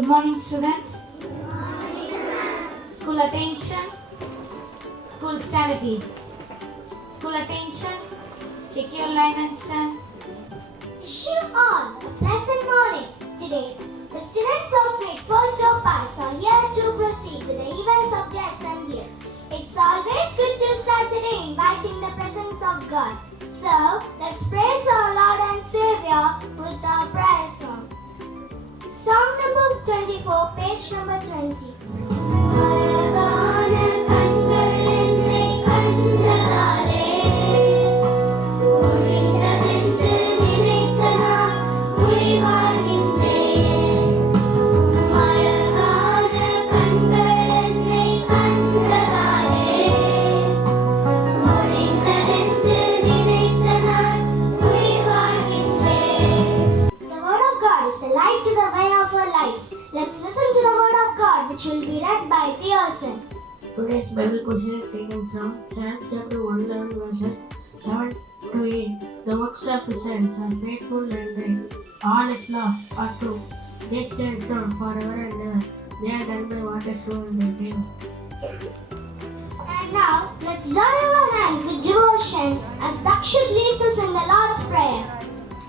Good morning, students. School attention. School stand at ease. School attention. Check your line and stand. Wish you all a pleasant morning. Today, the students of Grade IV Topaz are here to proceed with the events of the assembly. It's always good to start today inviting the presence of God. So, let's praise our Lord and Savior with our prayer song. Song number 24, page number 20. அழகான கண்கள் என்னை கண்டதாலே முடிந்ததென்று நினைத்த நான் உயிர் வாழ்கின்றேன். அழகான கண்கள் என்னை கண்டதாலே முடிந்ததென்று நினைத்த நான் உயிர் வாழ்கின்றேன். The word of God is the light to the way of our lives. Let's listen to the word of God, which will be read by Pearson. Today's Bible question is taken from Psalms chapter 111 verses 7 to 8. The works of his hands are faithful and right. All his laws are true. They stand firm forever and ever. They are done by what is true and real. And now, let's join our hands with devotion as Dakshit leads us in the Lord's Prayer.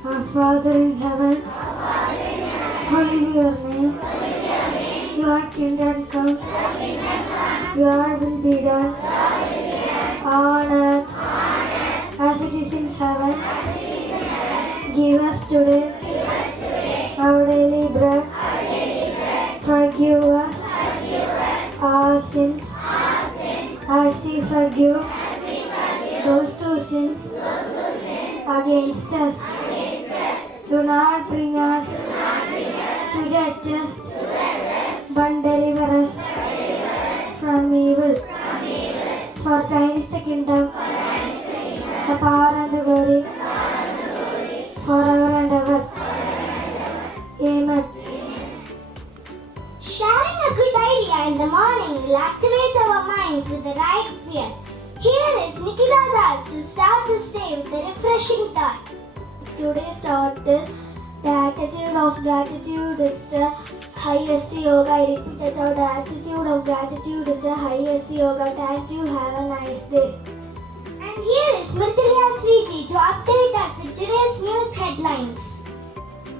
Our Father in heaven, holy be your name. Your kingdom come, your will be done on earth as it is in heaven. Give us today our daily bread. Forgive us our sins as we forgive those who sins against us. Do not bring us to the test, but deliver us from evil. For thine is the kingdom, the power and the glory, forever and ever. Amen. Sharing a good idea in the morning will activate our minds with the right fear. Here is Nikita Das to start this day with a refreshing thought. Today's thought is the attitude of gratitude is the highest yoga. I repeat that the attitude of gratitude is the highest yoga. Thank you. Have a nice day. And here is Mridulya Sriji to update us with today's news headlines.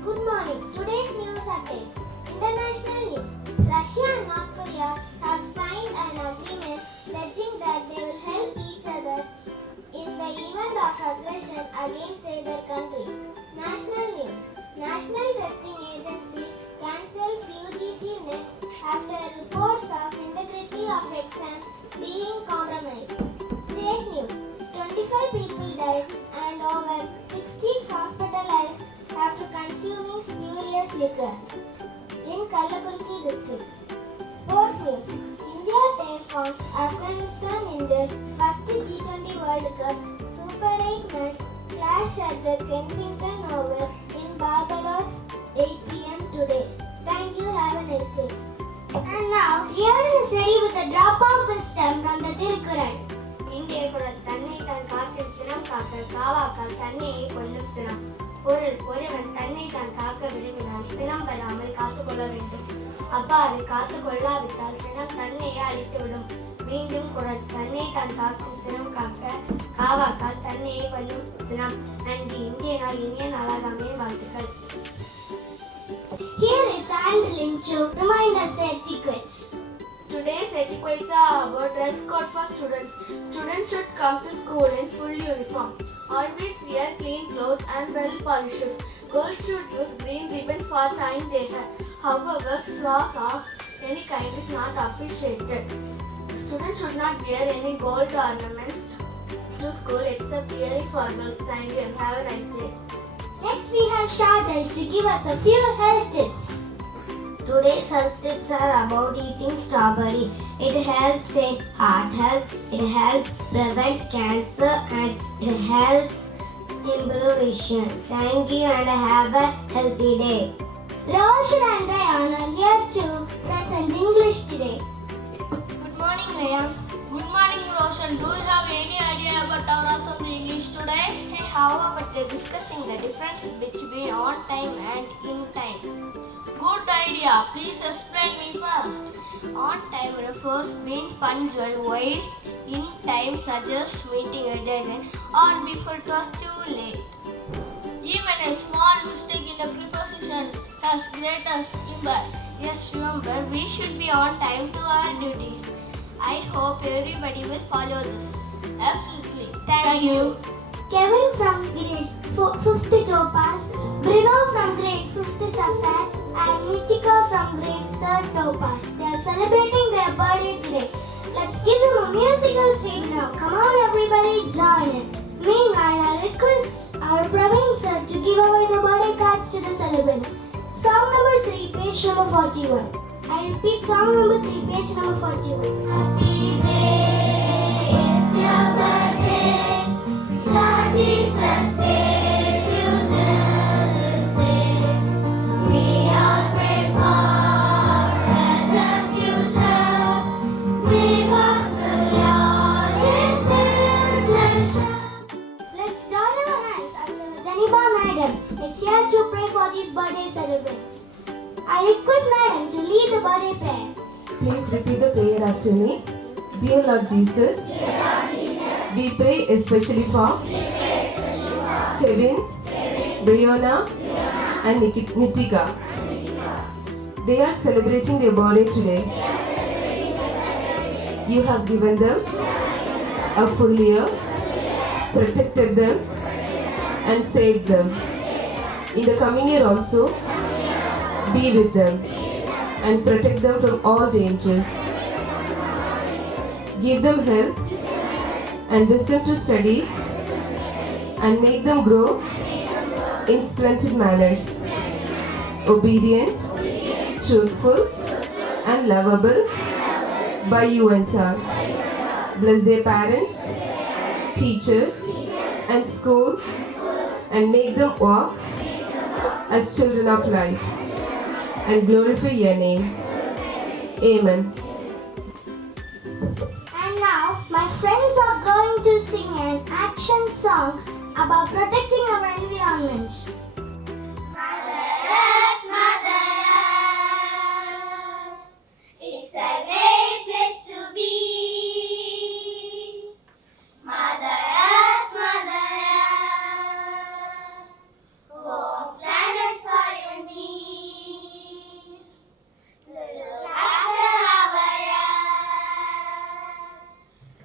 Good morning. Today's news updates. International news. Russia and North Korea have signed an agreement pledging that they will help each other in the event of aggression against either country. National news. National Testing Agency cancels UGC NET after reports of integrity of exam being compromised. State news. 25 people died and over 60 hospitalized after consuming spurious liquor in Kallakurichi district. Sports news. India take on Afghanistan in their first T20 World Cup Super 8 match clash at the Kensington Oval in Barbados 8 p.m. today. Thank you. Have a nice day. And now, Riordan is ready with a drop of wisdom from the Tirukkural. இந்திய குரல் தன்னை தான் காக்கில் சினம் காக்க காவாக்கால் தன்னையை கொல்லும் சினம். பொருள் ஒருவன் தன்னை தான் காக்க விரும்பினால் சினம் பெறாமல் காத்துக்கொள்ள வேண்டும். அவ்வாறு காத்துக்கொள்ளாவிட்டால் சினம் தன்னையே அழித்துவிடும். மீண்டும் குரல் தன்னை தான் காக்கும் சினம் காக்க காவாக்கால் தன்னையே கொல்லும் சினம். நன்றி. இந்திய நாள் இனிய நாளாகாமே வாழ்த்துக்கள். Here is Andalin to remind us the etiquettes. Today's etiquettes are about dress code for students. Students should come to school in full uniform. Always wear clean clothes and well polished shoes. Girls should use green ribbon for tying their hair. However, flaws of any kind is not appreciated. Students should not wear any gold ornaments to school except wearing for girls. Thank you and have a nice day. Next we have Shadal to give us a few health tips. Today's health tips are about eating strawberry. It helps in heart health, it helps prevent cancer and it helps improve vision. Thank you and have a healthy day. Roshan and Rayan are here to present English today. Good morning, Rayan. Good morning, Roshan. Do you have any idea about our awesome English today? Hey, how about discussing the difference between on time and in time? Good. good idea. Please explain me first. On time refers being punctual, while in time suggests meeting a deadline or before it was too late. Even a small mistake in a preposition has greatest impact. Yes, remember, we should be on time to our duties. I hope everybody will follow this. Absolutely. Thank you. Kevin from Grade 5th Topaz, Bruno from Grade 5th Sapphire, and Nitika from Grade 3rd Topaz. They are celebrating their birthday today. Let's give them a musical treat now. Come on, everybody, join in. Meanwhile, I request our Praveen sir to give away the birthday cards to the celebrants. Song number 3, page number 41. I repeat, song number 3, page number 41. Happy day, it's your birthday. Lord Jesus saved you till this day. We all pray for a better future. May God fill your days with pleasure. Let's join our hands as Janiba Madam is here to pray for these birthday celebrants. I request Madam to lead the birthday prayer. Please repeat the prayer after me. Dear Lord Jesus, we pray especially for Kevin, Brianna, and Nitika. They are celebrating their birthday today. You have given them a full year, protected them, and saved them. In the coming year also, be with them and protect them from all dangers. Give them help and wisdom to study and make them grow in splendid manners, obedient, truthful, and lovable by you and all. Bless their parents, teachers, and school, and make them walk as children of light and glorify your name. Amen. And now, my friends are going to sing an action song about protecting our environment. Mother Earth, Mother Earth, it's a great place to be. Mother Earth, Mother Earth, home planet for your need. Look after our Earth,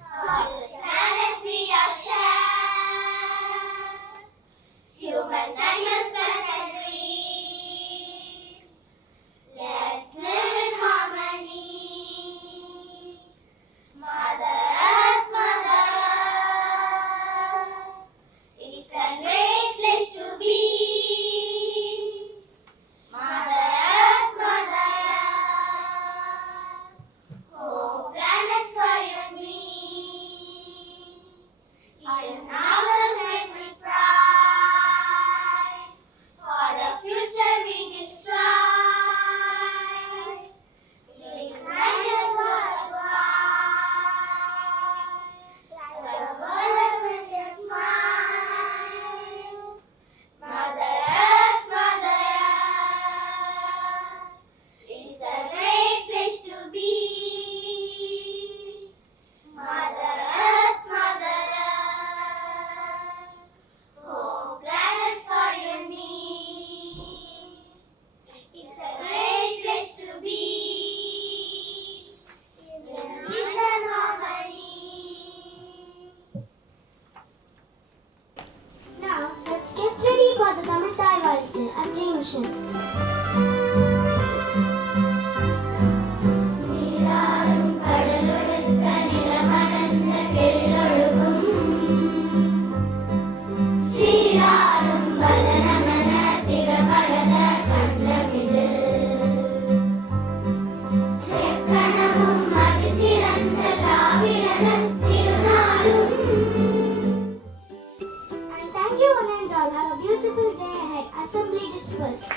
'cause the planets we are shared. Humans, animals, plants, and trees. Let's live in harmony. Mother Earth, Mother Earth, it's a great place to be. Mother Earth, Mother Earth, home planet for your need. Even ourselves make us pride. For the future we can strive. Bring brightness worldwide. Like a world with a smile. Mother Earth, Mother Earth, it's a great place to be. Mother Earth, Mother Earth, home planet for your need. It's a great place to be. In peace and harmony. Now, let's get ready for the Tamil Thai வாழ்த்து. Attention. நீராடும் கடலொடுத்த நிலமடந்த கெழிலொழுகும். சீராடும் வதனமன திகபரத கண்டமிது. எக்கணமும் அதிசிறந்த திராவிடர் திருநாளும். And thank you, one and all. Have a beautiful day ahead. Assembly dispersed.